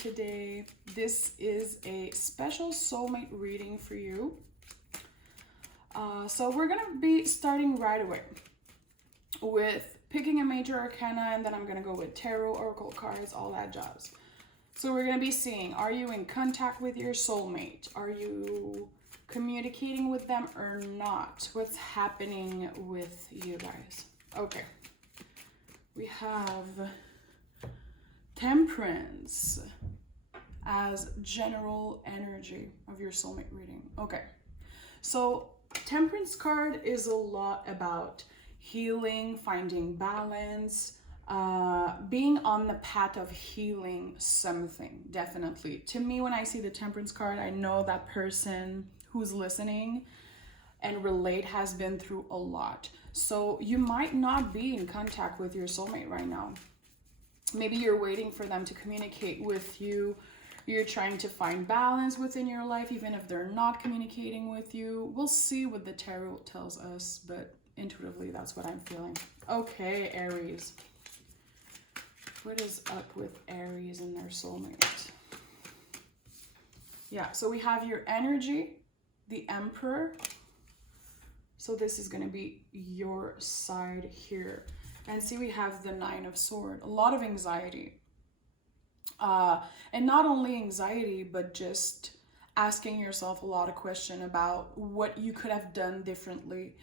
today. This is a special soulmate reading for you. So we're going to be starting right away with picking a major arcana, and then I'm going to go with tarot, oracle cards, all that jazz. So we're going to be seeing, are you in contact with your soulmate? Are you communicating with them or not? What's happening with you guys? Okay. We have Temperance as general energy of your soulmate reading. Okay. So Temperance card is a lot about healing, finding balance, being on the path of healing something, definitely. To me, when I see the Temperance card, I know that person who's listening and relate has been through a lot. So you might not be in contact with your soulmate right now. Maybe you're waiting for them to communicate with you. You're trying to find balance within your life, even if they're not communicating with you. We'll see what the tarot tells us, but intuitively, that's what I'm feeling. Okay, Aries. What is up with Aries and their soulmate? Yeah, so we have your energy, the Emperor. So this is going to be your side here. And see, we have the Nine of Swords. A lot of anxiety. And not only anxiety, but just asking yourself a lot of questions about what you could have done differently.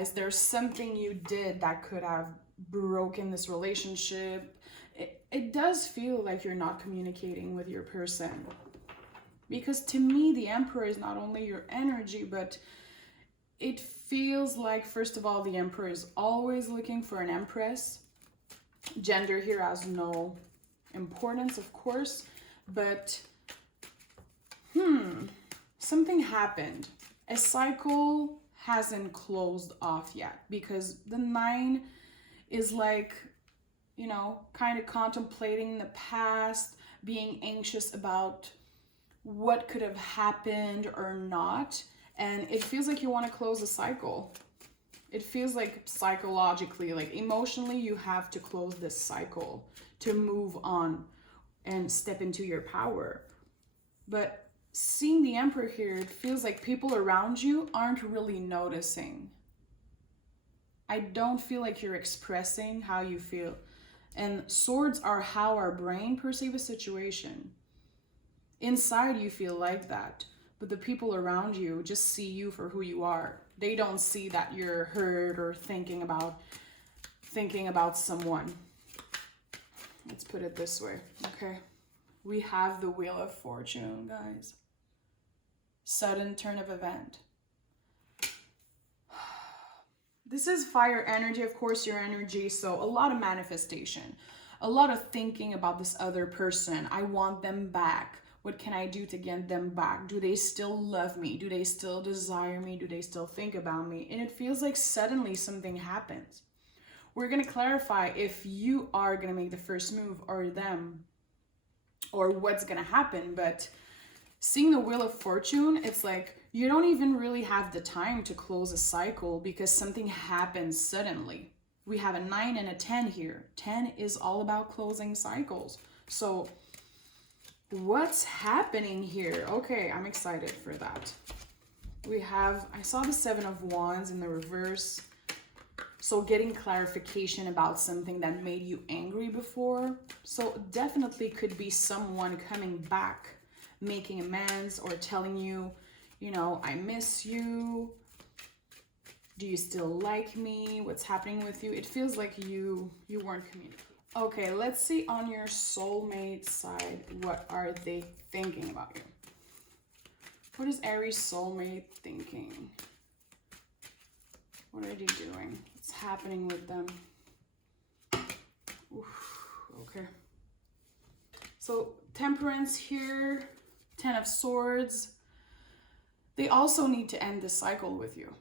Is there something you did that could have broken this relationship? It does feel like you're not communicating with your person. Because to me, the Emperor is not only your energy, but it feels like, first of all, the Emperor is always looking for an Empress. Gender here has no importance, of course, but something happened. A cycle hasn't closed off yet, because the Nine is like, you know, kind of contemplating the past, being anxious about what could have happened or not. And it feels like you want to close a cycle. It feels like psychologically, like emotionally, you have to close this cycle to move on and step into your power. But seeing the Emperor here, it feels like people around you aren't really noticing. I don't feel like you're expressing how you feel. And swords are how our brain perceives a situation. Inside, you feel like that. But the people around you just see you for who you are. They don't see that you're hurt or thinking about someone. Let's put it this way, okay? We have the Wheel of Fortune, guys. Sudden turn of event. This is fire energy, of course, your energy. So a lot of manifestation, a lot of thinking about this other person. I want them back. What can I do to get them back? Do they still love me? Do they still desire me? Do they still think about me? And it feels like suddenly something happens. We're going to clarify if you are going to make the first move or them, or what's going to happen. But seeing the Wheel of Fortune, it's like you don't even really have the time to close a cycle because something happens suddenly. We have a 9 and a 10 here. 10 is all about closing cycles. So what's happening here? Okay, I'm excited for that. I saw the 7 of Wands in the reverse. So getting clarification about something that made you angry before. So definitely could be someone coming back, making amends, or telling you, you know, I miss you. Do you still like me? What's happening with you? It feels like you weren't communicating. Okay, let's see on your soulmate side, what are they thinking about you? What is Aries soulmate thinking? What are they doing? What's happening with them? Oof, okay. So Temperance here, 10 of Swords. They also need to end this cycle with you.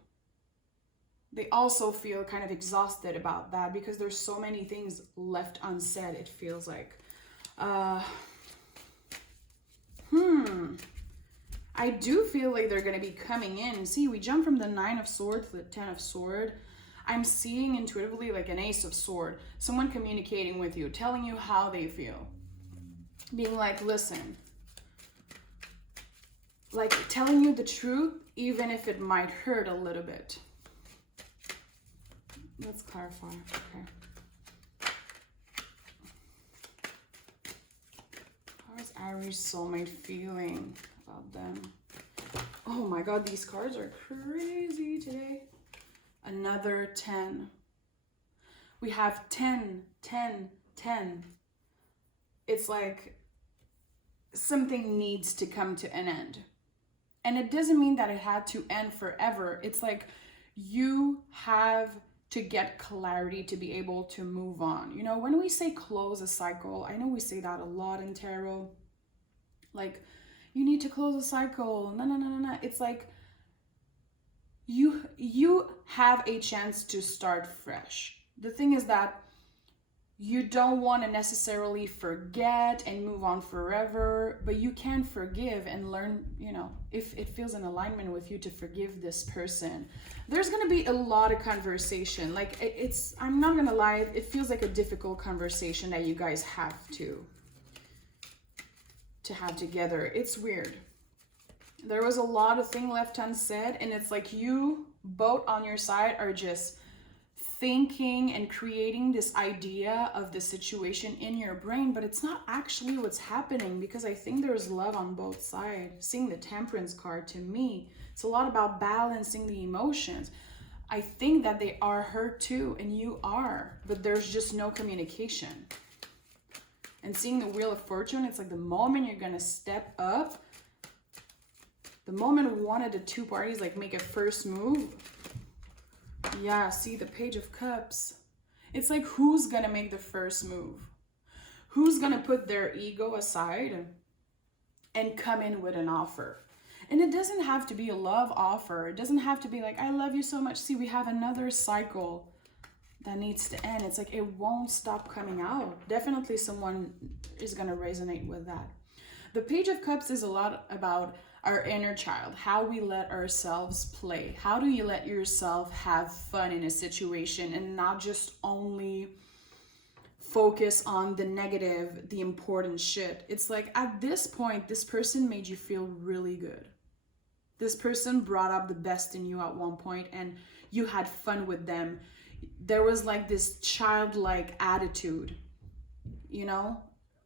They also feel kind of exhausted about that because there's so many things left unsaid, it feels like. I do feel like they're going to be coming in. See, we jump from the 9 of Swords to the 10 of Swords. I'm seeing intuitively like an Ace of Swords. Someone communicating with you, telling you how they feel. being like, listen, like telling you the truth, even if it might hurt a little bit. Let's clarify. Okay. How is Aries soulmate feeling about them? Oh my God, these cards are crazy today. Another 10. We have 10, 10, 10. It's like something needs to come to an end. And it doesn't mean that it had to end forever. It's like you have to get clarity to be able to move on. You know, when we say close a cycle, I know we say that a lot in tarot. Like, you need to close a cycle. No. It's like you have a chance to start fresh. The thing is that you don't want to necessarily forget and move on forever, but you can forgive and learn, you know, if it feels in alignment with you to forgive this person. There's going to be a lot of conversation. Like I'm not going to lie, it feels like a difficult conversation that you guys have to have together. It's weird. There was a lot of things left unsaid, and it's like you both on your side are just thinking and creating this idea of the situation in your brain, but it's not actually what's happening, because I think there's love on both sides. Seeing the Temperance card, to me, it's a lot about balancing the emotions. I think that they are hurt too, and you are, but there's just no communication. And seeing the Wheel of Fortune, it's like the moment you're gonna step up, the moment one of the two parties like make a first move. Yeah, see the Page of Cups. It's like, who's gonna make the first move? Who's gonna put their ego aside and come in with an offer? And it doesn't have to be a love offer. It doesn't have to be like, I love you so much. See, we have another cycle that needs to end. It's like, it won't stop coming out. Definitely someone is gonna resonate with that. The Page of Cups is a lot about our inner child, how we let ourselves play. How do you let yourself have fun in a situation and not just only focus on the negative, the important shit? It's like, at this point, this person made you feel really good. This person brought up the best in you at one point and you had fun with them. There was like this childlike attitude, you know?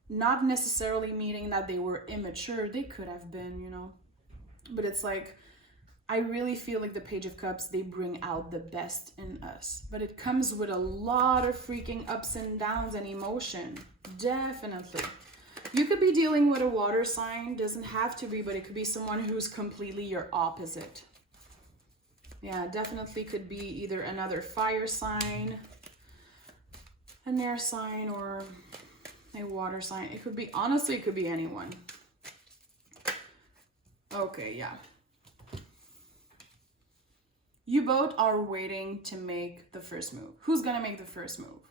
Not necessarily meaning that they were immature. They could have been, you know? But it's like, I really feel like the Page of Cups, they bring out the best in us. But it comes with a lot of freaking ups and downs and emotion. Definitely. You could be dealing with a water sign. Doesn't have to be, but it could be someone who's completely your opposite. Yeah, definitely could be either another fire sign, an air sign, or a water sign. It could be, honestly, it could be anyone. Okay, yeah. You both are waiting to make the first move. Who's gonna make the first move?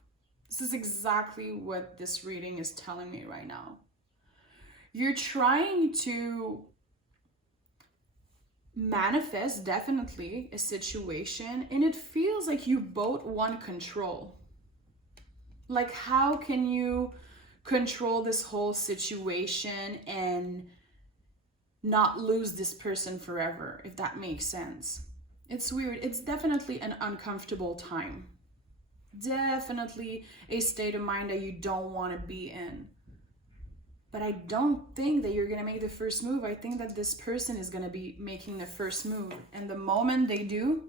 This is exactly what this reading is telling me right now. You're trying to manifest, definitely, a situation, and it feels like you both want control. Like, how can you control this whole situation and not lose this person forever, if that makes sense? It's weird. It's definitely an uncomfortable time. Definitely a state of mind that you don't want to be in. But I don't think that you're going to make the first move. I think that this person is going to be making the first move. And the moment they do,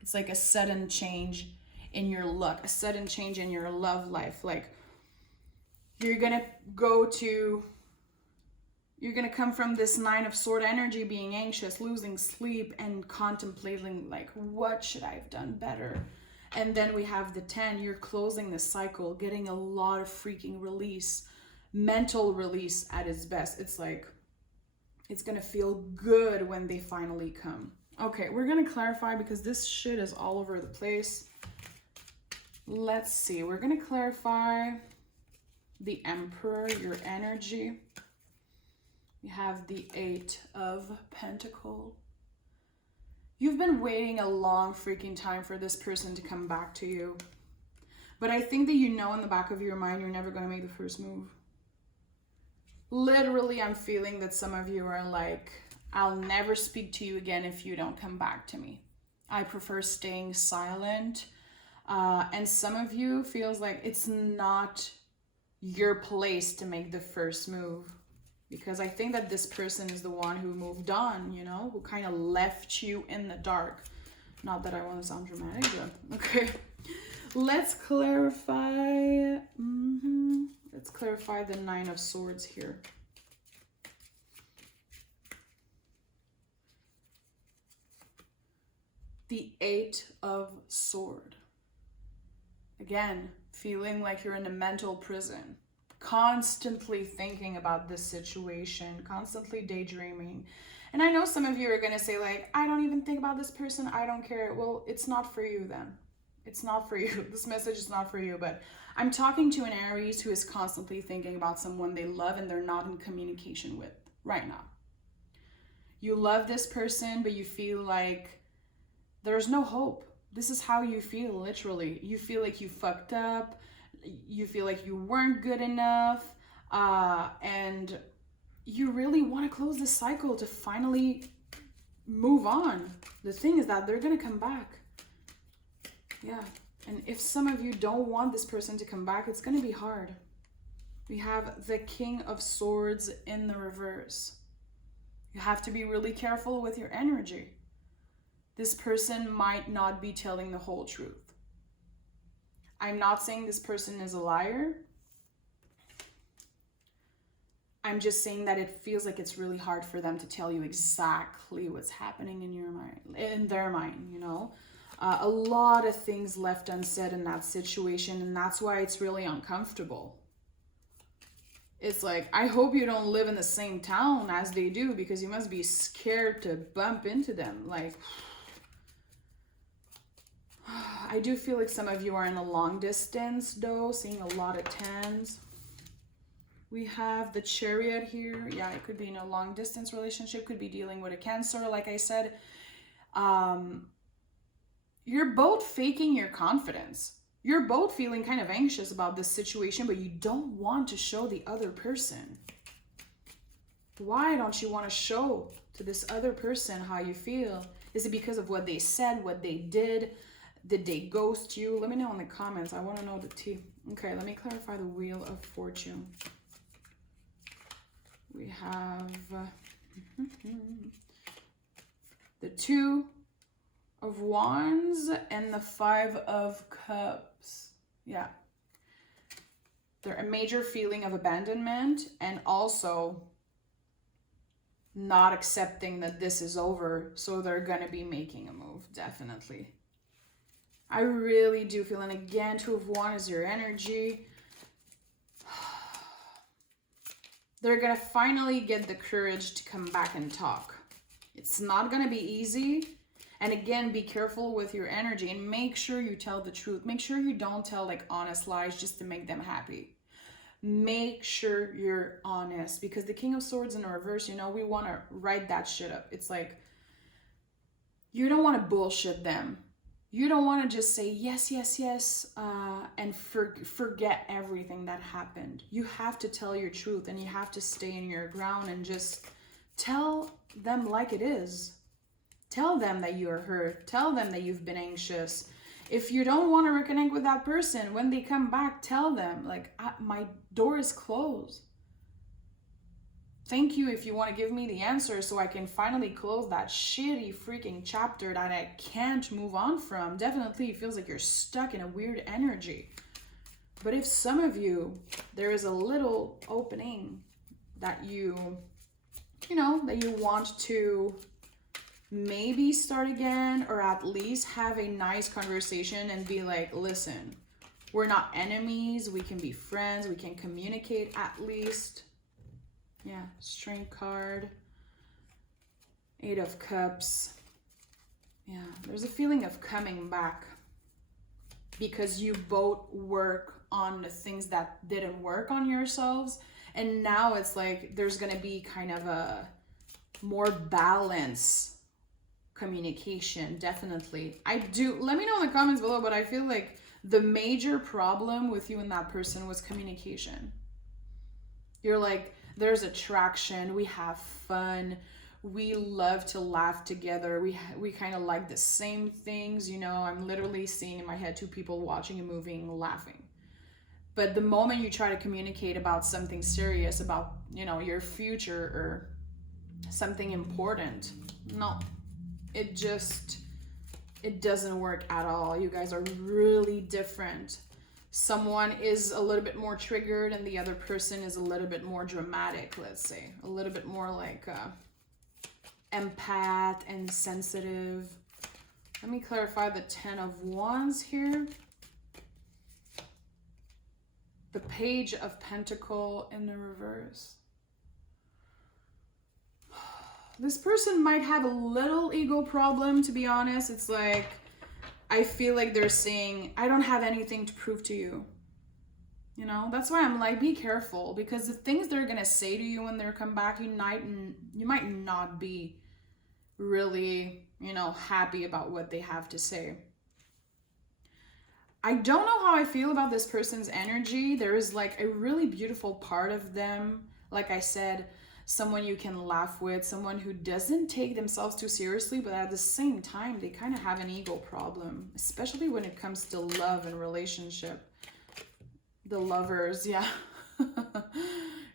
it's like a sudden change in your luck, a sudden change in your love life. Like, you're going to come from this Nine of Swords energy, being anxious, losing sleep, and contemplating, like, what should I have done better? And then we have the 10. You're closing the cycle, getting a lot of freaking release, mental release at its best. It's like, it's going to feel good when they finally come. Okay, we're going to clarify because this shit is all over the place. Let's see. We're going to clarify the Emperor, your energy. You have the 8 of Pentacles. You've been waiting a long freaking time for this person to come back to you. But I think that you know in the back of your mind you're never going to make the first move. Literally, I'm feeling that some of you are like, I'll never speak to you again if you don't come back to me. I prefer staying silent. And some of you feels like it's not your place to make the first move. Because I think that this person is the one who moved on, you know, who kind of left you in the dark. Not that I want to sound dramatic, but okay. Let's clarify. Let's clarify the Nine of Swords here. The Eight of Swords. Again, feeling like you're in a mental prison. Constantly thinking about this situation. Constantly daydreaming. And I know some of you are going to say like, I don't even think about this person. I don't care. Well, it's not for you then. It's not for you. This message is not for you. But I'm talking to an Aries who is constantly thinking about someone they love and they're not in communication with right now. You love this person, but you feel like there's no hope. This is how you feel, literally. You feel like you fucked up. You feel like you weren't good enough. And you really want to close this cycle to finally move on. The thing is that they're going to come back. Yeah. And if some of you don't want this person to come back, it's going to be hard. We have the King of Swords in the reverse. You have to be really careful with your energy. This person might not be telling the whole truth. I'm not saying this person is a liar. I'm just saying that it feels like it's really hard for them to tell you exactly what's happening in your mind, in their mind, you know. A lot of things left unsaid in that situation, and that's why it's really uncomfortable. It's like, I hope you don't live in the same town as they do, because you must be scared to bump into them. Like, I do feel like some of you are in a long distance though, seeing a lot of tens. We have the Chariot here. Yeah, it could be in a long distance relationship, could be dealing with a Cancer, like I said. You're both faking your confidence. You're both feeling kind of anxious about this situation, but you don't want to show the other person. Why don't you want to show to this other person how you feel? Is it because of what they said, what they did? Did they ghost you? Let me know in the comments. I want to know the tea. Okay, let me clarify the Wheel of Fortune. We have the Two of Wands and the Five of Cups. Yeah. They're a major feeling of abandonment and also not accepting that this is over. So they're going to be making a move, definitely. I really do feel, and again, Two of Wands is your energy. They're going to finally get the courage to come back and talk. It's not going to be easy. And again, be careful with your energy and make sure you tell the truth. Make sure you don't tell like honest lies just to make them happy. Make sure you're honest, because the King of Swords in the reverse, you know, we want to write that shit up. It's like, you don't want to bullshit them. You don't want to just say yes, yes, yes, and forget everything that happened. You have to tell your truth, and you have to stay in your ground and just tell them like it is. Tell them that you're hurt. Tell them that you've been anxious. If you don't want to reconnect with that person, when they come back, tell them, like, my door is closed. Thank you if you want to give me the answer so I can finally close that shitty freaking chapter that I can't move on from. Definitely it feels like you're stuck in a weird energy. But if some of you, there is a little opening that you know, that you want to maybe start again, or at least have a nice conversation and be like, listen, we're not enemies. We can be friends. We can communicate at least. Yeah, Strength card, Eight of Cups. Yeah, there's a feeling of coming back because you both work on the things that didn't work on yourselves. And now it's like there's going to be kind of a more balanced communication, definitely. Let me know in the comments below, but I feel like the major problem with you and that person was communication. You're like, There's attraction. We have fun. We love to laugh together. We kind of like the same things. You know, I'm literally seeing in my head two people watching a movie and laughing. But the moment you try to communicate about something serious, about, you know, your future or something important, no, it doesn't work at all. You guys are really different. Someone is a little bit more triggered and the other person is a little bit more dramatic, let's say. A little bit more like empath and sensitive. Let me clarify the 10 of Wands here. The Page of Pentacle in the reverse. This person might have a little ego problem, to be honest. It's like, I feel like they're saying, I don't have anything to prove to you. You know, that's why I'm like, be careful, because the things they're going to say to you when they come back, you might not be really, you know, happy about what they have to say. I don't know how I feel about this person's energy. There is like a really beautiful part of them. Like I said, someone you can laugh with, someone who doesn't take themselves too seriously, but at the same time, they kind of have an ego problem, especially when it comes to love and relationship. The lovers, yeah.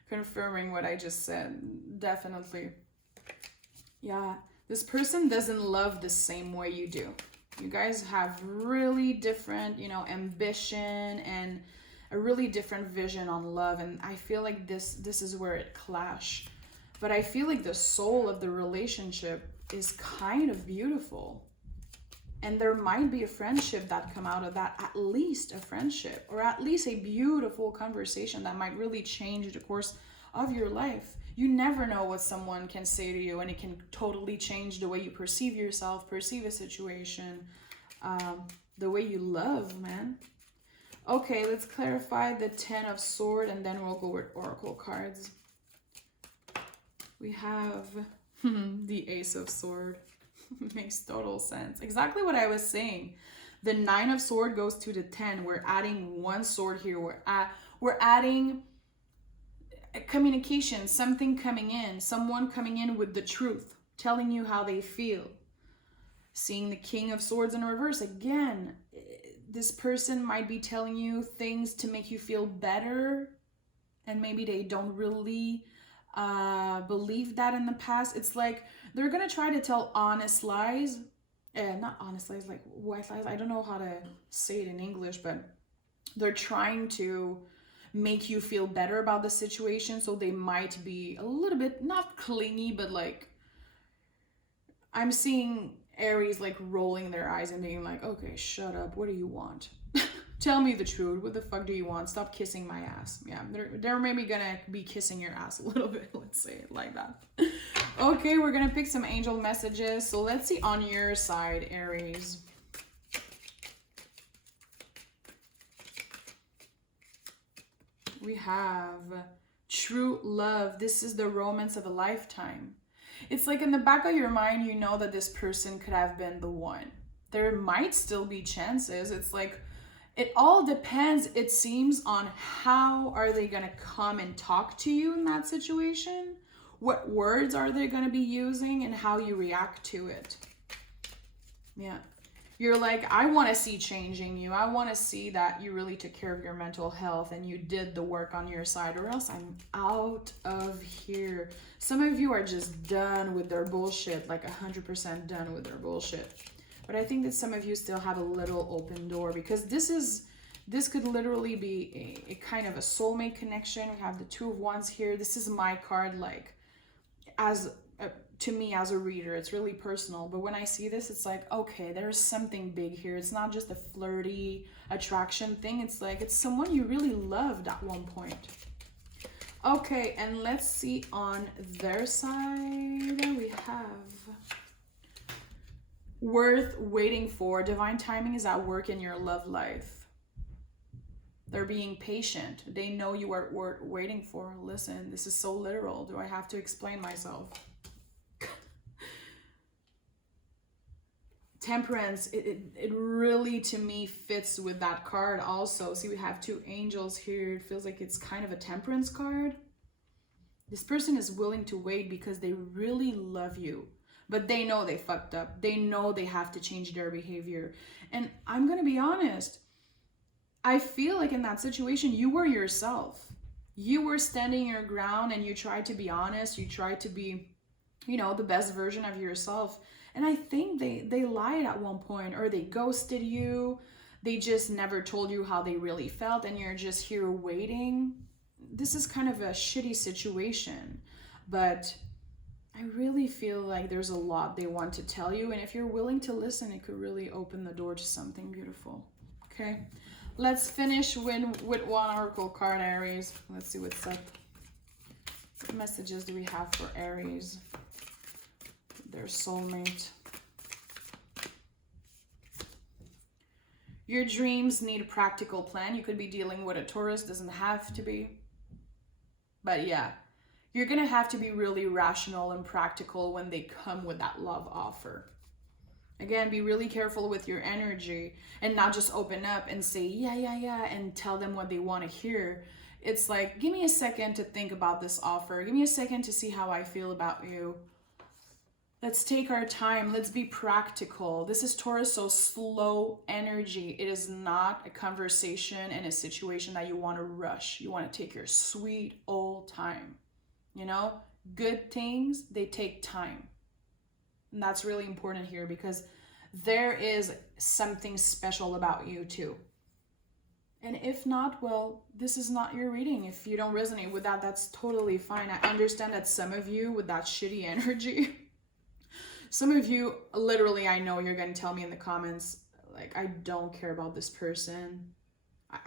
Confirming what I just said, definitely. Yeah, this person doesn't love the same way you do. You guys have really different, you know, ambition and a really different vision on love. And I feel like this is where it clash. But I feel like the soul of the relationship is kind of beautiful. And there might be a friendship that come out of that, at least a friendship, or at least a beautiful conversation that might really change the course of your life. You never know what someone can say to you, and it can totally change the way you perceive yourself, perceive a situation, the way you love, man. Okay, let's clarify the 10 of Swords, and then we'll go with Oracle cards. We have the Ace of Swords. Makes total sense. Exactly what I was saying. The 9 of Swords goes to the 10. We're adding one sword here. We're adding communication, something coming in, someone coming in with the truth, telling you how they feel. Seeing the King of Swords in reverse again. This person might be telling you things to make you feel better, and maybe they don't really believe that in the past. It's like they're gonna try to tell honest lies, not honest lies, like white lies. I don't know how to say it in English, but they're trying to make you feel better about the situation. So they might be a little bit not clingy, but like I'm seeing Aries like rolling their eyes and being like, okay, shut up, what do you want? Tell me the truth. What the fuck do you want? Stop kissing my ass. Yeah, they're maybe gonna be kissing your ass a little bit. Let's say it like that. Okay, we're gonna pick some angel messages. So let's see on your side, Aries. We have true love. This is the romance of a lifetime. It's like in the back of your mind, you know that this person could have been the one. There might still be chances. It's like, it all depends, it seems, on how are they going to come and talk to you in that situation. What words are they going to be using and how you react to it. Yeah. You're like, I want to see changing you. I want to see that you really took care of your mental health and you did the work on your side, or else I'm out of here. Some of you are just done with their bullshit, like 100% done with their bullshit. But I think that some of you still have a little open door, because this could literally be a kind of a soulmate connection. We have the 2 of Wands here. This is my card, like, to me as a reader, it's really personal. But when I see this, it's like, okay, there's something big here. It's not just a flirty attraction thing. It's like, it's someone you really loved at one point. Okay, and let's see on their side. We have worth waiting for. Divine timing is at work in your love life. They're being patient. They know you are worth waiting for. Listen, this is so literal. Do I have to explain myself? Temperance, it really, to me, fits with that card also. See, we have 2 angels here. It feels like it's kind of a temperance card. This person is willing to wait because they really love you, but they know they fucked up. They know they have to change their behavior. And I'm going to be honest, I feel like in that situation, you were yourself. You were standing your ground and you tried to be honest. You tried to be, you know, the best version of yourself. And I think they lied at one point, or they ghosted you. They just never told you how they really felt, and you're just here waiting. This is kind of a shitty situation, but I really feel like there's a lot they want to tell you, and if you're willing to listen, it could really open the door to something beautiful. Okay, let's finish with one oracle card, Aries. Let's see what's up. What messages do we have for Aries? Their soulmate. Your dreams need a practical plan. You could be dealing with a Taurus, doesn't have to be. But yeah, you're going to have to be really rational and practical when they come with that love offer. Again, be really careful with your energy and not just open up and say, yeah, and tell them what they want to hear. It's like, give me a second to think about this offer. Give me a second to see how I feel about you. Let's take our time. Let's be practical. This is Taurus, so slow energy. It is not a conversation and a situation that you want to rush. You want to take your sweet old time. You know, good things, they take time. And that's really important here because there is something special about you too. And if not, well, this is not your reading. If you don't resonate with that, that's totally fine. I understand that some of you with that shitty energy, some of you, literally, I know you're going to tell me in the comments, like, I don't care about this person.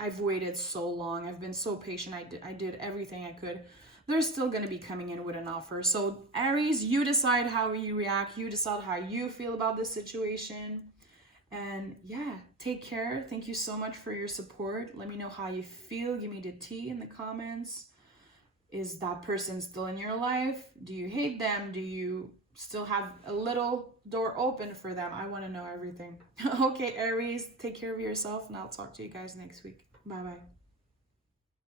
I've waited so long. I've been so patient. I did everything I could. They're still going to be coming in with an offer. So Aries, you decide how you react. You decide how you feel about this situation. And yeah, take care. Thank you so much for your support. Let me know how you feel. Give me the tea in the comments. Is that person still in your life? Do you hate them? Do you still have a little door open for them? I want to know everything. Okay, Aries, take care of yourself, and I'll talk to you guys next week. Bye-bye.